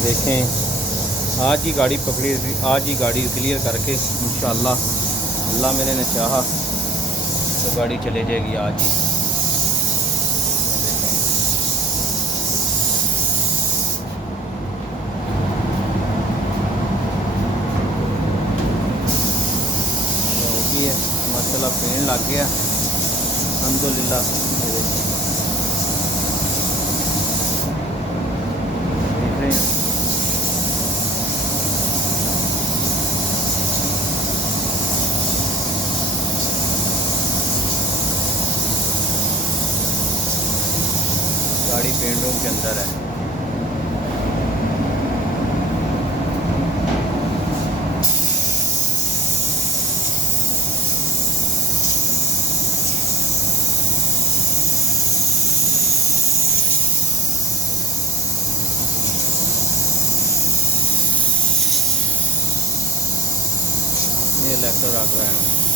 देखें आज ही गाड़ी पकड़ी, आज ही गाड़ी क्लियर करके इंशाअल्लाह अल्लाह मेरे ने चाहा तो गाड़ी चले जाएगी आज ही। देखें हो गई है माशाल्लाह, पेन लग गया अल्हम्दुलिल्लाह। देख रहे हैं गाड़ी पेंट रूम के अंदर है। ये लेफ्टर आ गया है।